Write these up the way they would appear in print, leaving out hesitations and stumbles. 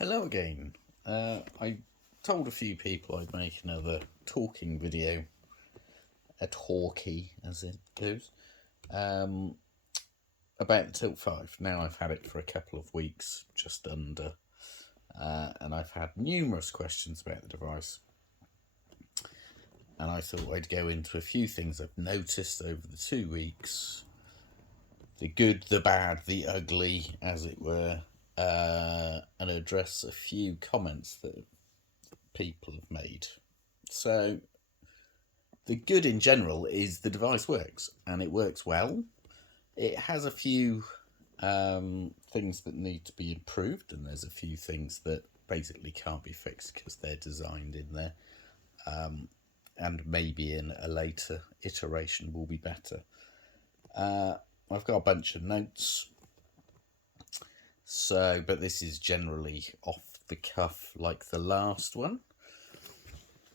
Hello again. I told a few people I'd make another talking video, a talkie as it goes, um, about the Tilt 5. Now I've had it for a couple of weeks, just under, and I've had numerous questions about the device. And I thought I'd go into a few things I've noticed over the 2 weeks, the good, the bad, the ugly, as it were, and address a few comments that people have made. So, the good in general is the device works, and it works well. It has a few things that need to be improved, and there's a few things that basically can't be fixed because they're designed in there, and maybe in a later iteration will be better. I've got a bunch of notes, but this is generally off the cuff like the last one.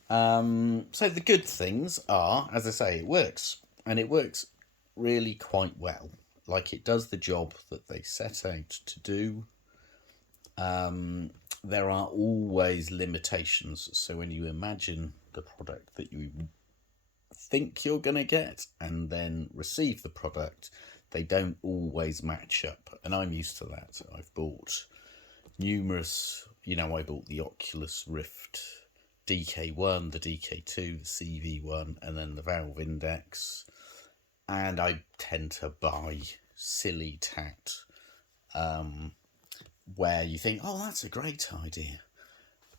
So the good things are, as I say, it works, and it works really quite well. Like, it does the job that they set out to do. There are always limitations, so when you imagine the product that you think you're going to get and then receive the product, they don't always match up, and I'm used to that. I've bought numerous, I bought the Oculus Rift DK1, the DK2, the CV1, and then the Valve Index, and I tend to buy silly tat, where you think, oh, that's a great idea,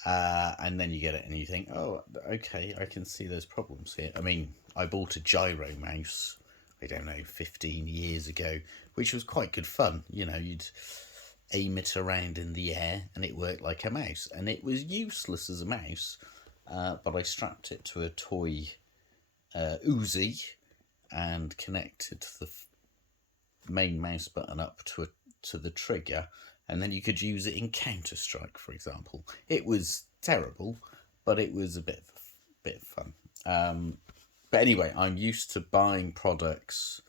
and then you get it and you think, oh, okay, I can see there's problems here. I mean, I bought a gyro mouse, I don't know, 15 years ago, which was quite good fun. You'd aim it around in the air and it worked like a mouse, and it was useless as a mouse, but I strapped it to a toy Uzi and connected the main mouse button up to the trigger, and then you could use it in Counter-Strike, for example. It was terrible, but it was a bit of fun. But anyway, I'm used to buying products,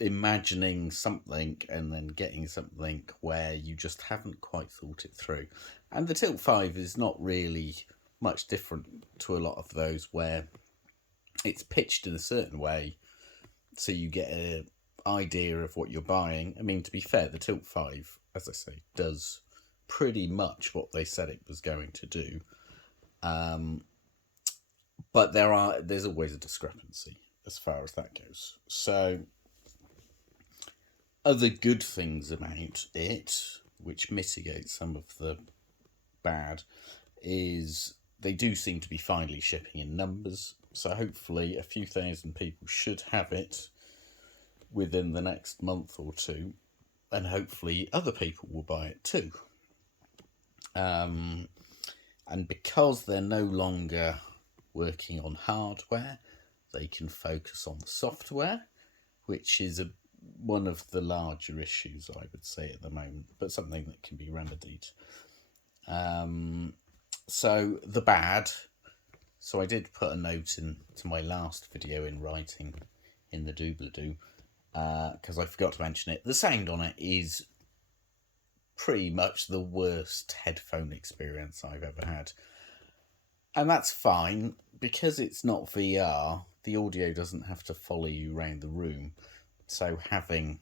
imagining something, and then getting something where you just haven't quite thought it through. And the Tilt 5 is not really much different to a lot of those, where it's pitched in a certain way, so you get an idea of what you're buying. I mean, to be fair, the Tilt 5, as I say, does pretty much what they said it was going to do. But there's always a discrepancy as far as that goes. So, other good things about it, which mitigates some of the bad, is they do seem to be finally shipping in numbers. So hopefully a few thousand people should have it within the next month or two, and hopefully other people will buy it too. And because they're no longer working on hardware, they can focus on the software, which is one of the larger issues, I would say, at the moment, but something that can be remedied. So the bad. So I did put a note into my last video in writing in the doobly-doo, because I forgot to mention it. The sound on it is pretty much the worst headphone experience I've ever had. And that's fine, because it's not VR, the audio doesn't have to follow you around the room. So having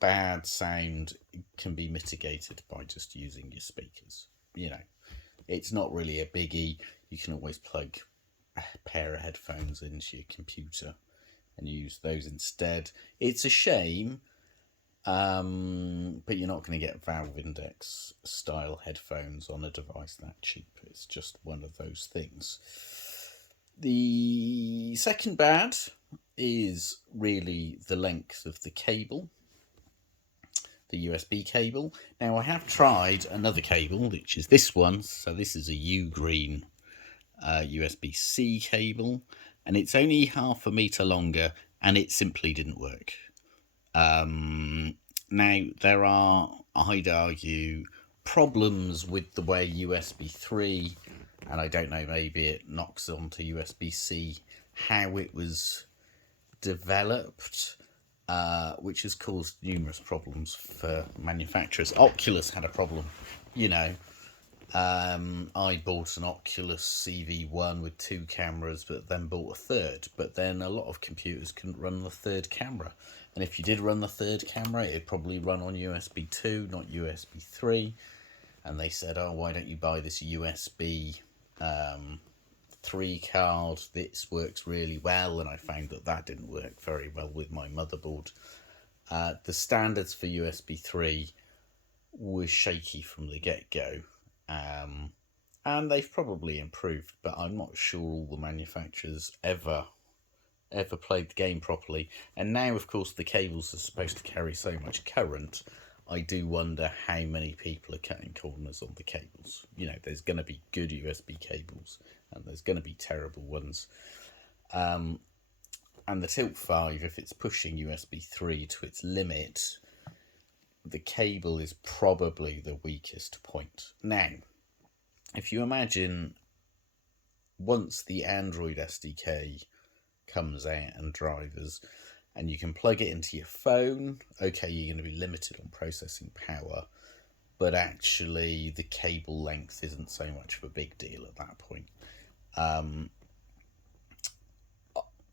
bad sound can be mitigated by just using your speakers. It's not really a biggie. You can always plug a pair of headphones into your computer and use those instead. It's a shame, but you're not going to get Valve Index style headphones on a device that cheap. It's just one of those things. The second bad is really the length of the cable, the USB cable. Now, I have tried another cable, which is this one. So this is a Ugreen USB-C cable, and it's only 1/2 meter longer, and it simply didn't work. Now, there are, I'd argue, problems with the way USB 3, and I don't know, maybe it knocks onto USB-C, how it was developed. which has caused numerous problems for manufacturers. Oculus had a problem, you know. I bought an Oculus CV1 with 2 cameras, but then bought a third. But then a lot of computers couldn't run the third camera. And if you did run the third camera, it'd probably run on USB 2, not USB 3. And they said, oh, why don't you buy this USB 3 card? This works really well. And I found that didn't work very well with my motherboard. The standards for USB 3 were shaky from the get-go. And they've probably improved, but I'm not sure all the manufacturers ever played the game properly. And now, of course, the cables are supposed to carry so much current. I do wonder how many people are cutting corners on the cables. You know, there's going to be good USB cables, and there's going to be terrible ones. And the Tilt 5, if it's pushing USB 3 to its limit, the cable is probably the weakest point. Now, if you imagine once the Android SDK comes out and drivers, and you can plug it into your phone, okay, you're going to be limited on processing power, but actually the cable length isn't so much of a big deal at that point.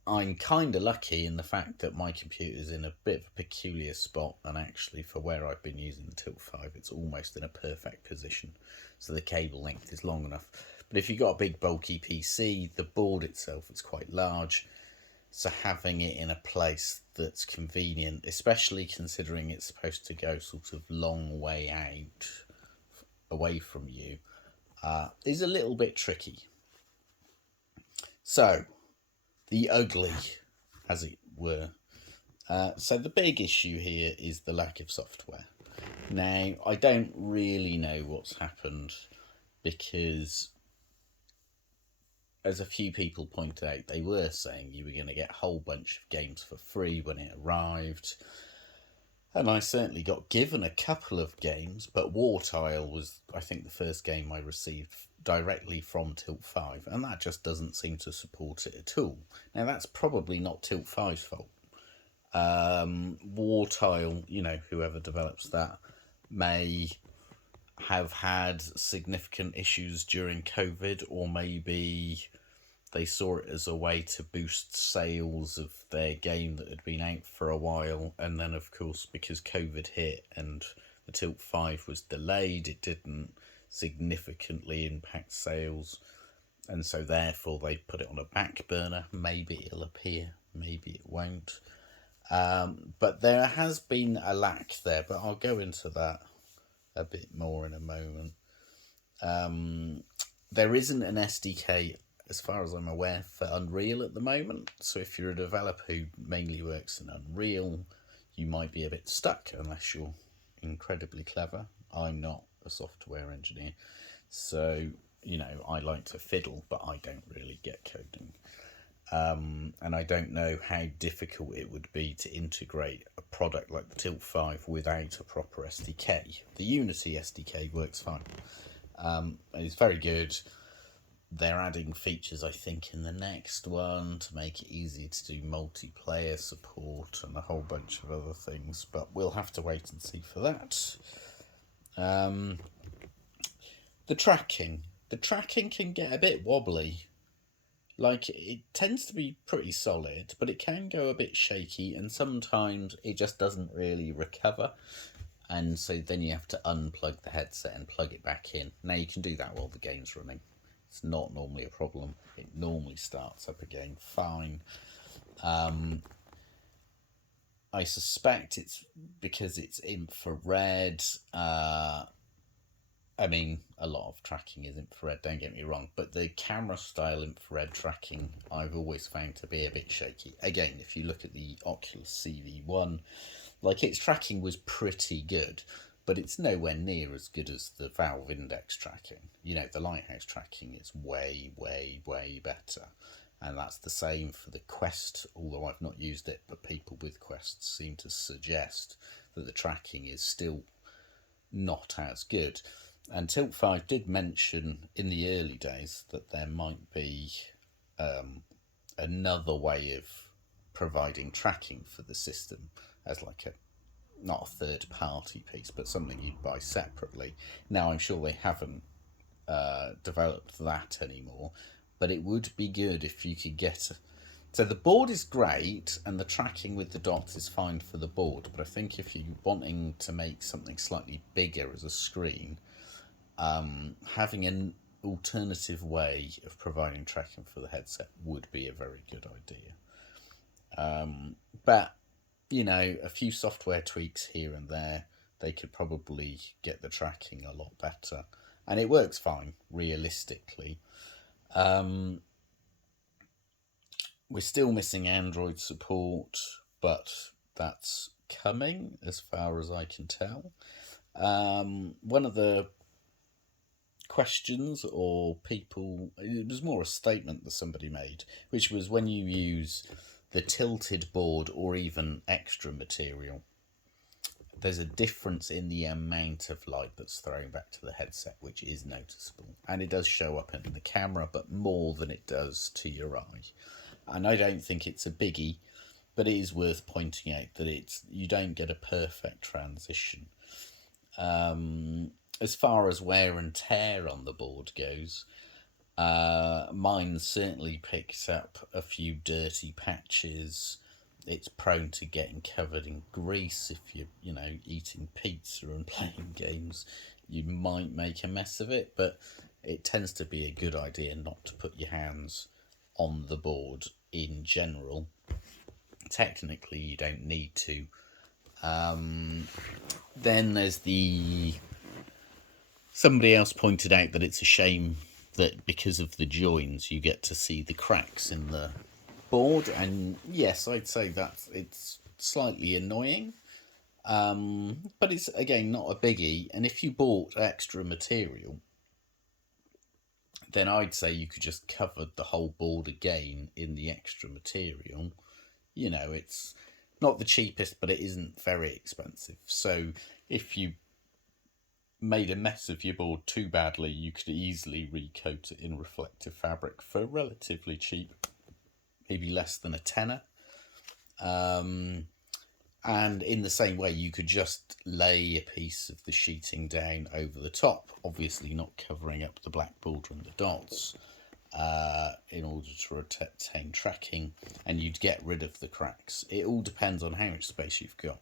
I'm kind of lucky in the fact that my computer's in a bit of a peculiar spot, and actually for where I've been using the Tilt 5, it's almost in a perfect position, so the cable length is long enough. But if you've got a big bulky PC, the board itself is quite large, so having it in a place that's convenient, especially considering it's supposed to go sort of long way out away from you, is a little bit tricky. So the ugly, as it were. So the big issue here is the lack of software. Now, I don't really know what's happened, because as a few people pointed out, they were saying you were going to get a whole bunch of games for free when it arrived. And I certainly got given a couple of games, but War Tile was, I think, the first game I received directly from Tilt 5, and that just doesn't seem to support it at all. Now, that's probably not Tilt 5's fault. War Tile, you know, whoever develops that, may have had significant issues during COVID, or maybe they saw it as a way to boost sales of their game that had been out for a while, and then of course because COVID hit and the Tilt 5 was delayed, it didn't significantly impact sales, and so therefore they put it on a back burner. Maybe it'll appear, maybe it won't. But there has been a lack there, but I'll go into that a bit more in a moment. There isn't an SDK, as far as I'm aware, for Unreal at the moment. So if you're a developer who mainly works in Unreal, you might be a bit stuck unless you're incredibly clever. I'm not a software engineer, so, you know, I like to fiddle, but I don't really get coding. And I don't know how difficult it would be to integrate a product like the Tilt 5 without a proper SDK. The Unity SDK works fine. It's very good. They're adding features, I think, in the next one to make it easier to do multiplayer support and a whole bunch of other things, but we'll have to wait and see for that. The tracking can get a bit wobbly. Like, it tends to be pretty solid, but it can go a bit shaky, and sometimes it just doesn't really recover. And so then you have to unplug the headset and plug it back in. Now, you can do that while the game's running. It's not normally a problem. It normally starts up again fine. I suspect it's because it's infrared. I mean, a lot of tracking is infrared, don't get me wrong, but the camera style infrared tracking I've always found to be a bit shaky. Again, if you look at the Oculus CV1, like, its tracking was pretty good, but it's nowhere near as good as the Valve Index tracking. You know, the Lighthouse tracking is way, way, way better. And that's the same for the Quest, although I've not used it, but people with Quests seem to suggest that the tracking is still not as good. And Tilt 5 did mention in the early days that there might be another way of providing tracking for the system as like a, not a third party piece, but something you'd buy separately. Now, I'm sure they haven't developed that anymore, but it would be good if you could get. So the board is great, and the tracking with the dots is fine for the board, but I think if you're wanting to make something slightly bigger as a screen, having an alternative way of providing tracking for the headset would be a very good idea. But, you know, a few software tweaks here and there, they could probably get the tracking a lot better. And it works fine, realistically. We're still missing Android support, but that's coming as far as I can tell. One of the questions or people, it was more a statement that somebody made, which was when you use the tilted board or even extra material, there's a difference in the amount of light that's thrown back to the headset, which is noticeable, and it does show up in the camera, but more than it does to your eye. And I don't think it's a biggie, but it is worth pointing out that you don't get a perfect transition. As far as wear and tear on the board goes, mine certainly picks up a few dirty patches. It's prone to getting covered in grease. If you're, eating pizza and playing games, you might make a mess of it, but it tends to be a good idea not to put your hands on the board in general. Technically, you don't need to. Then there's somebody else pointed out that it's a shame that because of the joins you get to see the cracks in the board, and yes, I'd say that it's slightly annoying, but it's again not a biggie. And if you bought extra material, then I'd say you could just cover the whole board again in the extra material. It's not the cheapest, but it isn't very expensive. So if you made a mess of your board too badly, you could easily recoat it in reflective fabric for relatively cheap, maybe less than a tenner. And in the same way, you could just lay a piece of the sheeting down over the top, obviously not covering up the black border and the dots, in order to retain tracking, and you'd get rid of the cracks. It all depends on how much space you've got.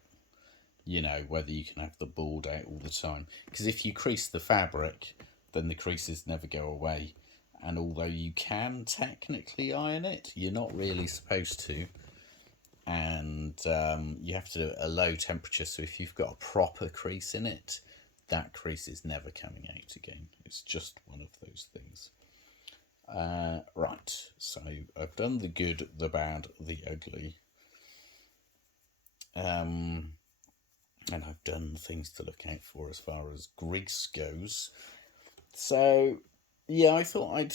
Whether you can have the board out all the time. Because if you crease the fabric, then the creases never go away. And although you can technically iron it, you're not really supposed to. And you have to do it at a low temperature. So if you've got a proper crease in it, that crease is never coming out again. It's just one of those things. Right, so I've done the good, the bad, the ugly. And I've done things to look out for as far as grease goes. So, yeah, I thought I'd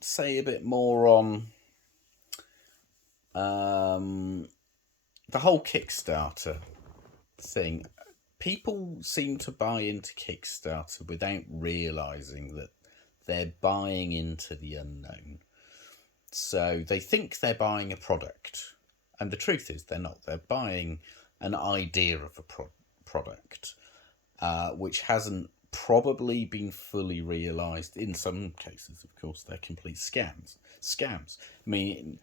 say a bit more on the whole Kickstarter thing. People seem to buy into Kickstarter without realising that they're buying into the unknown. So they think they're buying a product, and the truth is they're not. They're buying an idea of a product, which hasn't probably been fully realised. In some cases, of course, they're complete scams. I mean,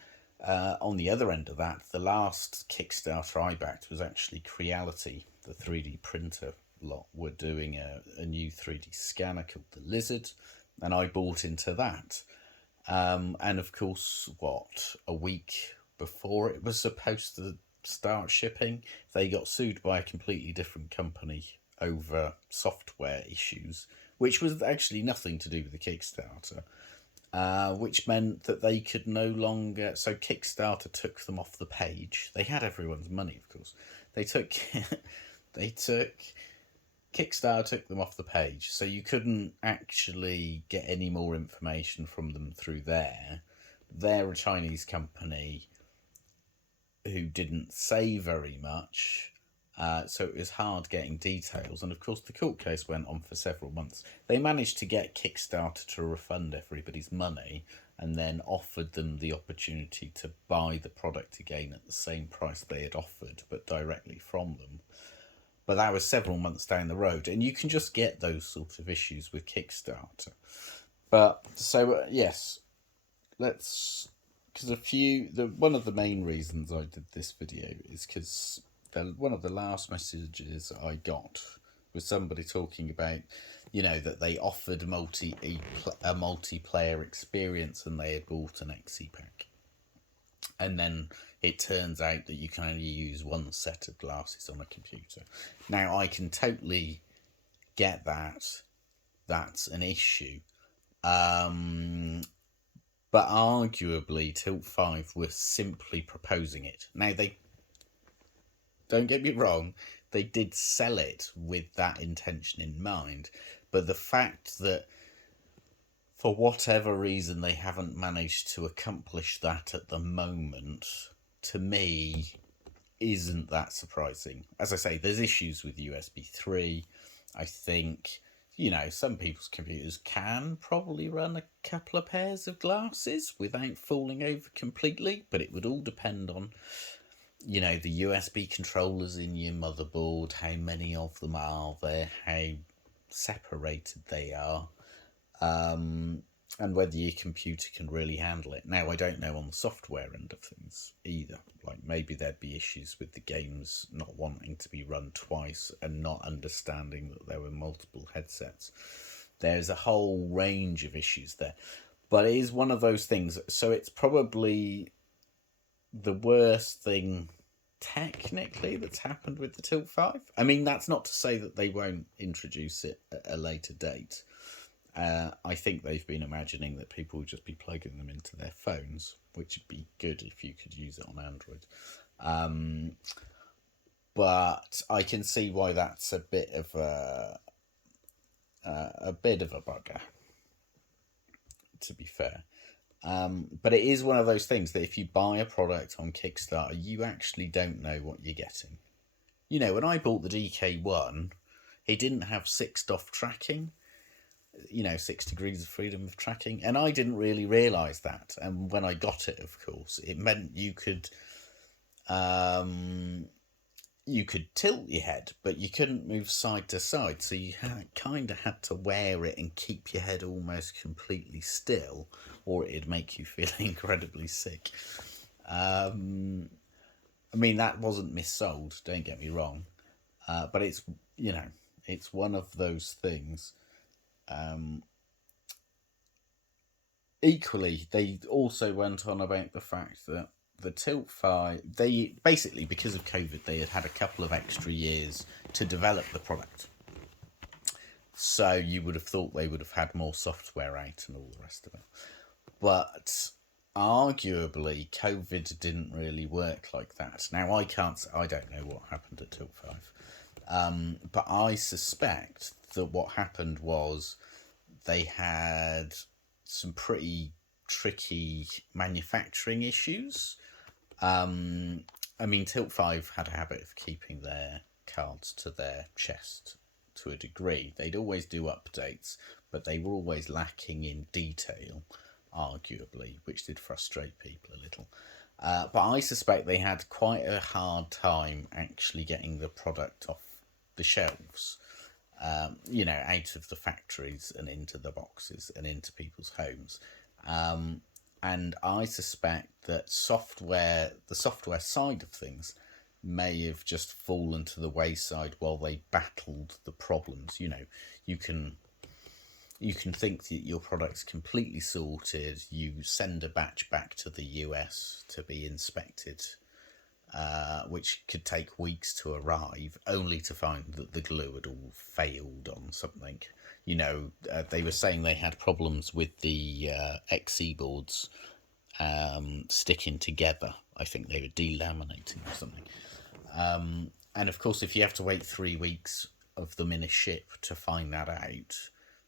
on the other end of that, the last Kickstarter I backed was actually Creality, the 3D printer lot. Were doing a new 3D scanner called the Lizard, and I bought into that. And of course, a week before it was supposed to start shipping, they got sued by a completely different company over software issues, which was actually nothing to do with the Kickstarter, which meant that they could no longer. So Kickstarter took them off the page. They had everyone's money, of course. Kickstarter took them off the page, so you couldn't actually get any more information from them through there. They're a Chinese company who didn't say very much, so it was hard getting details. And of course, the court case went on for several months. They managed to get Kickstarter to refund everybody's money, and then offered them the opportunity to buy the product again at the same price they had offered, but directly from them. But that was several months down the road, and you can just get those sort of issues with Kickstarter. But so yes, let's because one of the main reasons I did this video is because one of the last messages I got was somebody talking about, that they offered a multiplayer experience and they had bought an XE pack, and then it turns out that you can only use one set of glasses on a computer. Now, I can totally get that. That's an issue. But arguably, Tilt 5 were simply proposing it. Now, don't get me wrong, they did sell it with that intention in mind. But the fact that, for whatever reason, they haven't managed to accomplish that at the moment, to me, isn't that surprising. As I say, there's issues with USB 3. I think, some people's computers can probably run a couple of pairs of glasses without falling over completely, but it would all depend on, the USB controllers in your motherboard, how many of them are there, how separated they are, and whether your computer can really handle it. Now, I don't know on the software end of things either. Like, maybe there'd be issues with the games not wanting to be run twice and not understanding that there were multiple headsets. There's a whole range of issues there. But it is one of those things. So it's probably the worst thing technically that's happened with the Tilt 5. I mean, that's not to say that they won't introduce it at a later date. I think they've been imagining that people would just be plugging them into their phones, which would be good if you could use it on Android. But I can see why that's a bit of a bugger, to be fair. But it is one of those things that if you buy a product on Kickstarter, you actually don't know what you're getting. When I bought the DK1, it didn't have 6DoF tracking. 6 degrees of freedom of tracking, and I didn't really realise that. And when I got it, of course, it meant you could tilt your head, but you couldn't move side to side, so you kind of had to wear it and keep your head almost completely still, or it'd make you feel incredibly sick. I mean, that wasn't missold, don't get me wrong, but it's one of those things. Equally, they also went on about the fact that the Tilt 5, they basically, because of COVID, they had a couple of extra years to develop the product. So you would have thought they would have had more software out and all the rest of it. But arguably, COVID didn't really work like that. Now, I don't know what happened at Tilt 5. But I suspect that what happened was they had some pretty tricky manufacturing issues. I mean, Tilt 5 had a habit of keeping their cards to their chest to a degree. They'd always do updates, but they were always lacking in detail, arguably, which did frustrate people a little. But I suspect they had quite a hard time actually getting the product off the shelves. Out of the factories and into the boxes and into people's homes. And I suspect that the software side of things may have just fallen to the wayside while they battled the problems. You can think that your product's completely sorted, you send a batch back to the US to be inspected, which could take weeks to arrive, only to find that the glue had all failed on something. They were saying they had problems with the XE boards sticking together. I think they were delaminating or something. And of course, if you have to wait 3 weeks of them in a ship to find that out,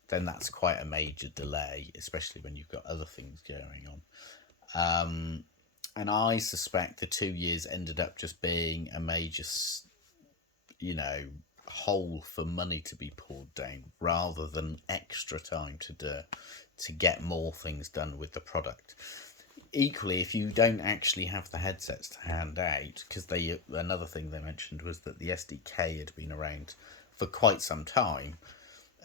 then that's quite a major delay, especially when you've got other things going on. And I suspect the 2 years ended up just being a major, hole for money to be poured down rather than extra time to get more things done with the product. Equally, if you don't actually have the headsets to hand out, because another thing they mentioned was that the SDK had been around for quite some time,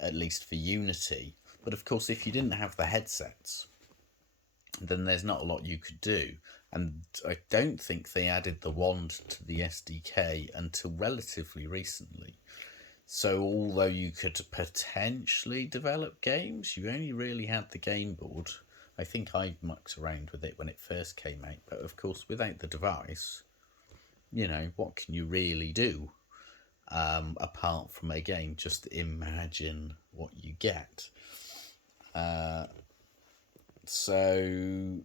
at least for Unity. But of course, if you didn't have the headsets, then there's not a lot you could do. And I don't think they added the wand to the SDK until relatively recently. So although you could potentially develop games, you only really had the game board. I think I mucked around with it when it first came out. But of course, without the device, what can you really do? Apart from a game, just imagine what you get. So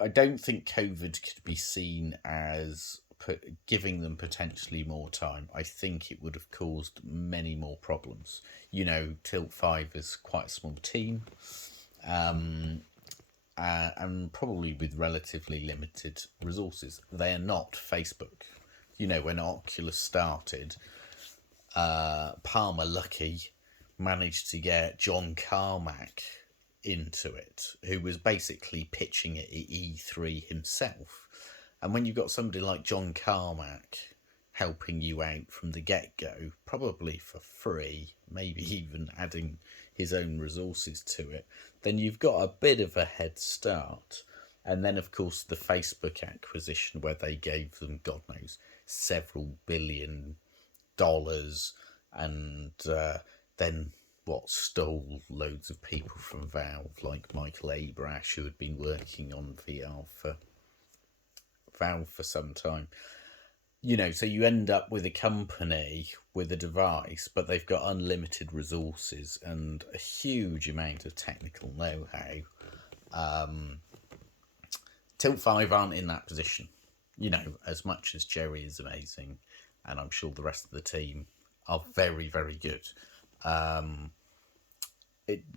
I don't think COVID could be seen as giving them potentially more time. I think it would have caused many more problems. Tilt 5 is quite a small team, and probably with relatively limited resources. They are not Facebook. When Oculus started, Palmer Luckey managed to get John Carmack into it, who was basically pitching it at E3 himself. And when you've got somebody like John Carmack helping you out from the get-go, probably for free, maybe even adding his own resources to it, then you've got a bit of a head start. And then, of course, the Facebook acquisition, where they gave them, God knows, several $billion, and then stole loads of people from Valve, like Michael Abrash, who had been working on VR for Valve for some time. So you end up with a company with a device, but they've got unlimited resources and a huge amount of technical know-how. Tilt 5 aren't in that position. As much as Jerry is amazing, and I'm sure the rest of the team are very, very good,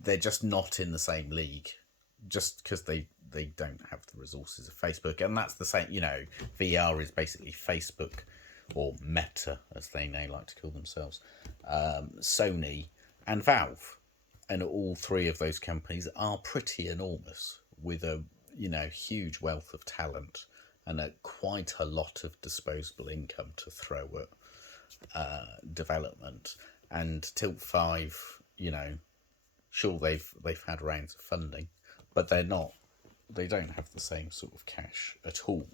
they're just not in the same league, just because they don't have the resources of Facebook. And that's the same, VR is basically Facebook, or Meta, as they now like to call themselves, Sony, and Valve. And all three of those companies are pretty enormous, with a huge wealth of talent and quite a lot of disposable income to throw at development. And Tilt 5, sure, they've had rounds of funding, but they don't have the same sort of cash at all.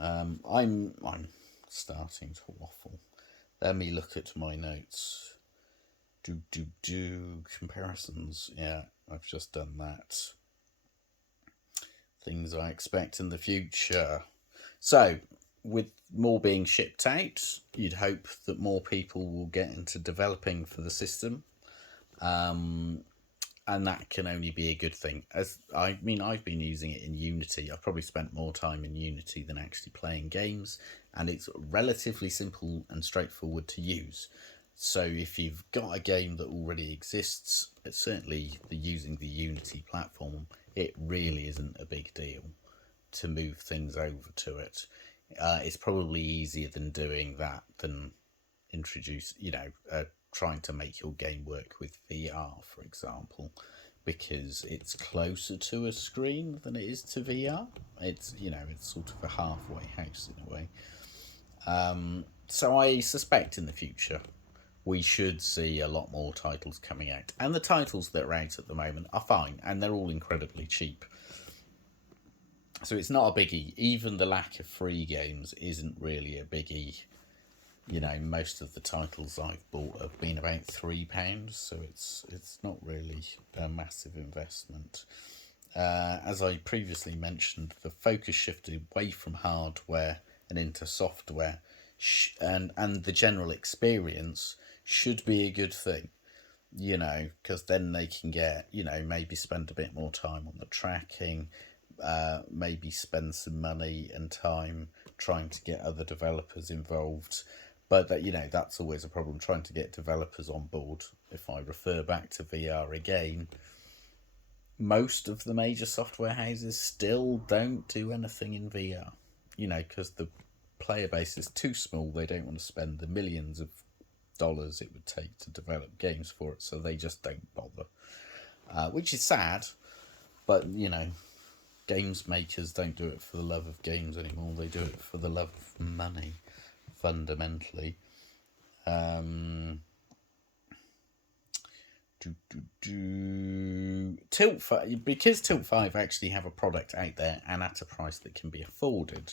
I'm starting to waffle. Let me look at my notes. Comparisons. Yeah, I've just done that. Things I expect in the future. So, with more being shipped out, you'd hope that more people will get into developing for the system. And that can only be a good thing. I've been using it in Unity. I've probably spent more time in Unity than actually playing games, and it's relatively simple and straightforward to use. So if you've got a game that already exists, it's certainly using the Unity platform, it really isn't a big deal to move things over to it. It's probably easier than doing that than trying to make your game work with VR, for example, because it's closer to a screen than it is to VR. It's sort of a halfway house in a way. So I suspect in the future we should see a lot more titles coming out. And the titles that are out at the moment are fine, and they're all incredibly cheap. So it's not a biggie. Even the lack of free games isn't really a biggie. Most of the titles I've bought have been about £3, so it's not really a massive investment. As I previously mentioned, the focus shifted away from hardware and into software, and the general experience should be a good thing, because then they can get, maybe spend a bit more time on the tracking, maybe spend some money and time trying to get other developers involved. But that's always a problem, trying to get developers on board. If I refer back to VR again, most of the major software houses still don't do anything in VR, because player base is too small. They don't want to spend the millions of dollars it would take to develop games for it, so they just don't bother. Which is sad, but you know, games makers don't do it for the love of games anymore. They do it for the love of money, fundamentally. Tilt 5, because Tilt 5 actually have a product out there and at a price that can be afforded,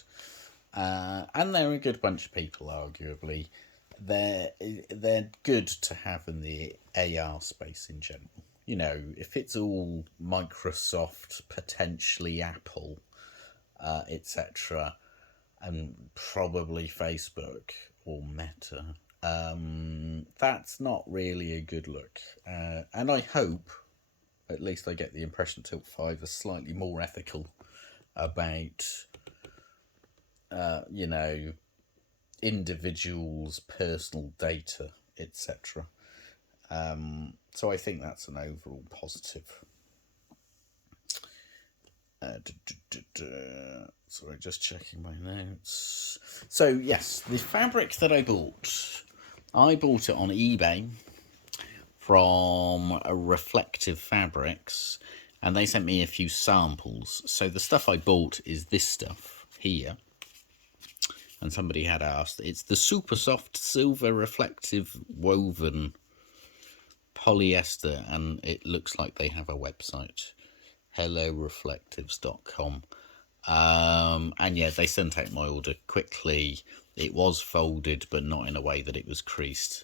and they're a good bunch of people, arguably. They're good to have in the AR space in general. You know, if it's all Microsoft, potentially Apple, etc., and probably Facebook or Meta, that's not really a good look. And I hope, at least I get the impression, Tilt 5 is slightly more ethical about, you know, individuals' personal data, etc. So I think that's an overall positive. Sorry, just checking my notes. So yes, the fabric that I bought it on eBay from Reflective Fabrics, and they sent me a few samples. So the stuff I bought is this stuff here. And somebody had asked, it's the super soft silver reflective woven polyester, and it looks like they have a website, helloreflectives.com. And yeah, they sent out my order quickly. It was folded, but not in a way that it was creased.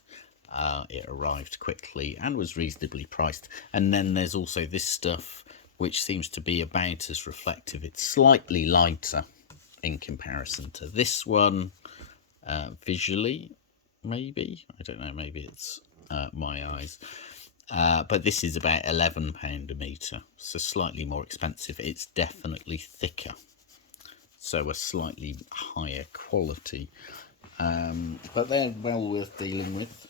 It arrived quickly and was reasonably priced. And then there's also this stuff, which seems to be about as reflective. It's slightly lighter in comparison to this one, visually, maybe. I don't know, maybe it's my eyes. But this is about £11 a metre, so slightly more expensive. It's definitely thicker, so a slightly higher quality. But they're well worth dealing with.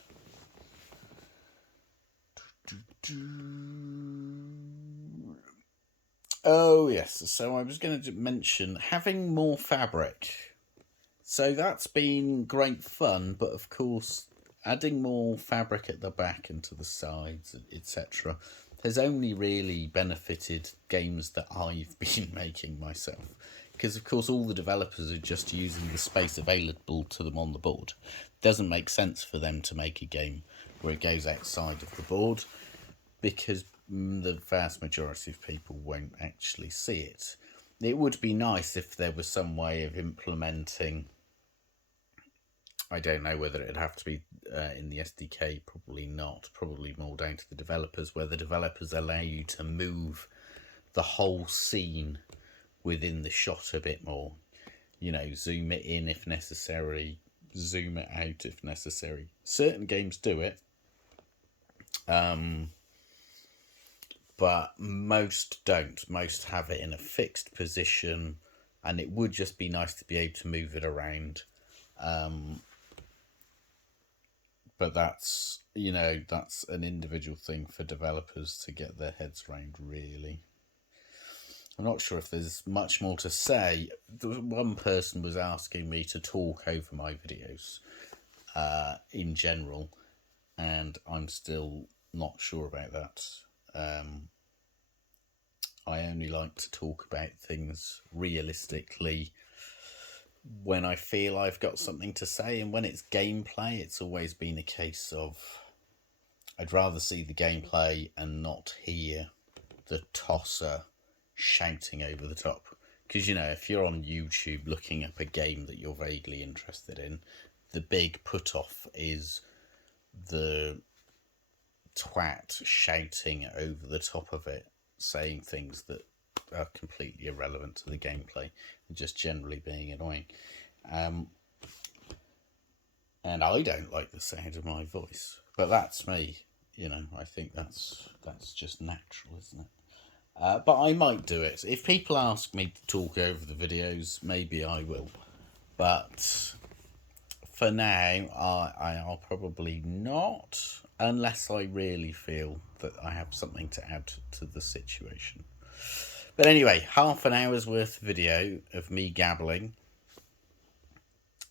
Oh yes, so I was going to mention having more fabric. So that's been great fun, but of course adding more fabric at the back and to the sides, etc., has only really benefited games that I've been making myself. Because of course all the developers are just using the space available to them on the board. It doesn't make sense for them to make a game where it goes outside of the board, because the vast majority of people won't actually see it. It would be nice if there was some way of implementing, I don't know whether it'd have to be in the SDK, probably not, probably more down to the developers, where the developers allow you to move the whole scene within the shot a bit more. You know, zoom it in if necessary, zoom it out if necessary. Certain games do it, but most don't. Most have it in a fixed position, and it would just be nice to be able to move it around. But that's, you know, that's an individual thing for developers to get their heads around, really. I'm not sure if there's much more to say. One person was asking me to talk over my videos in general, and I'm still not sure about that. I only like to talk about things realistically when I feel I've got something to say, and when it's gameplay, it's always been a case of I'd rather see the gameplay and not hear the tosser shouting over the top. Because, you know, if you're on YouTube looking up a game that you're vaguely interested in, the big put off is the twat shouting over the top of it, saying things that are completely irrelevant to the gameplay and just generally being annoying. And I don't like the sound of my voice, but that's me. You know, I think that's just natural, isn't it? But I might do it. If people ask me to talk over the videos, maybe I will. But for now, I'll probably not, unless I really feel that I have something to add to the situation. But anyway, half an hour's worth of video of me gabbling.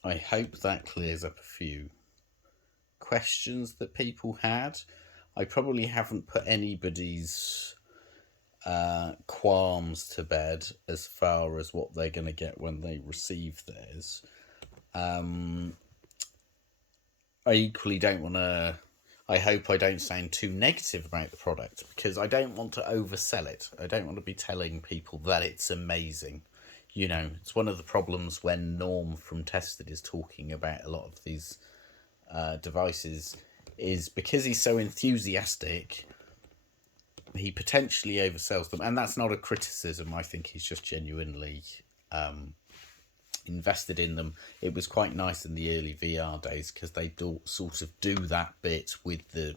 I hope that clears up a few questions that people had. I probably haven't put anybody's qualms to bed as far as what they're going to get when they receive theirs. I equally don't want to. I hope I don't sound too negative about the product, because I don't want to oversell it. I don't want to be telling people that it's amazing. You know, it's one of the problems when Norm from Tested is talking about a lot of these devices, is because he's so enthusiastic, he potentially oversells them. And that's not a criticism. I think he's just genuinely invested in them. It was quite nice in the early VR days because they sort of do that bit with the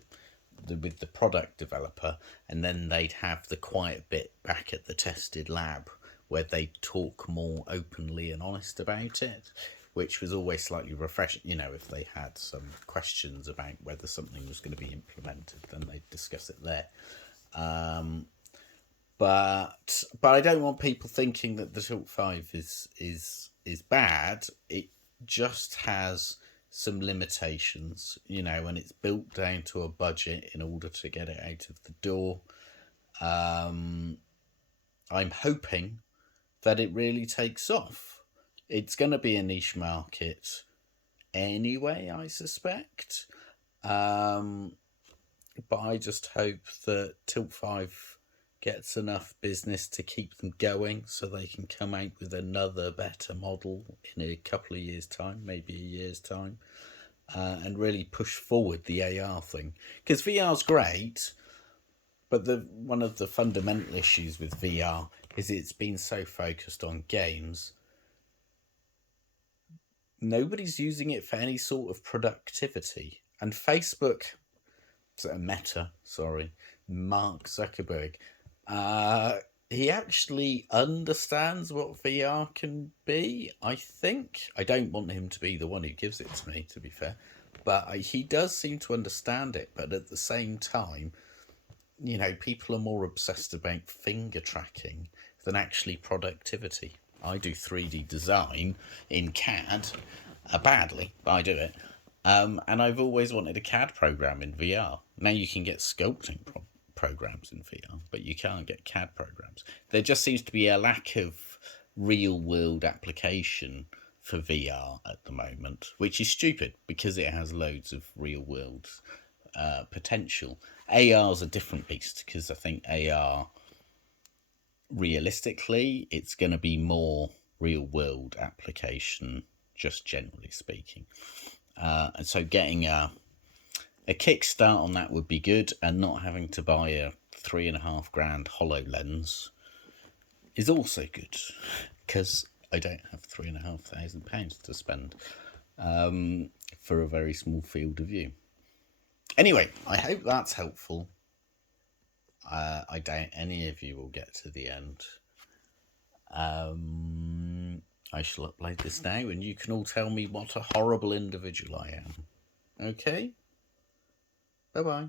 product developer, and then they'd have the quiet bit back at the Tested lab where they talk more openly and honest about it, which was always slightly refreshing. You know, if they had some questions about whether something was going to be implemented, then they'd discuss it there. But I don't want people thinking that the Tilt 5 is bad. It just has some limitations, you know, and it's built down to a budget in order to get it out of the door. I'm hoping that it really takes off. It's going to be a niche market anyway, I suspect. But I just hope that Tilt 5 gets enough business to keep them going so they can come out with another better model in a couple of years' time, maybe a year's time, and really push forward the AR thing. Because VR's great, but one of the fundamental issues with VR is it's been so focused on games. Nobody's using it for any sort of productivity. And Facebook, Mark Zuckerberg, he actually understands what VR can be, I think. I don't want him to be the one who gives it to me, to be fair. But he does seem to understand it. But at the same time, you know, people are more obsessed about finger tracking than actually productivity. I do 3D design in CAD, badly, but I do it. And I've always wanted a CAD program in VR. Now you can get sculpting programs in VR, but you can't get CAD programs. There just seems to be a lack of real world application for VR at the moment, which is stupid because it has loads of real world potential. AR's a different beast because I think AR, realistically, it's going to be more real world application, just generally speaking. And so getting a kickstart on that would be good, and not having to buy a $3,500 HoloLens is also good, because I don't have £3,500 to spend for a very small field of view. Anyway, I hope that's helpful. I doubt any of you will get to the end. I shall upload this now, and you can all tell me what a horrible individual I am. Okay? Bye-bye.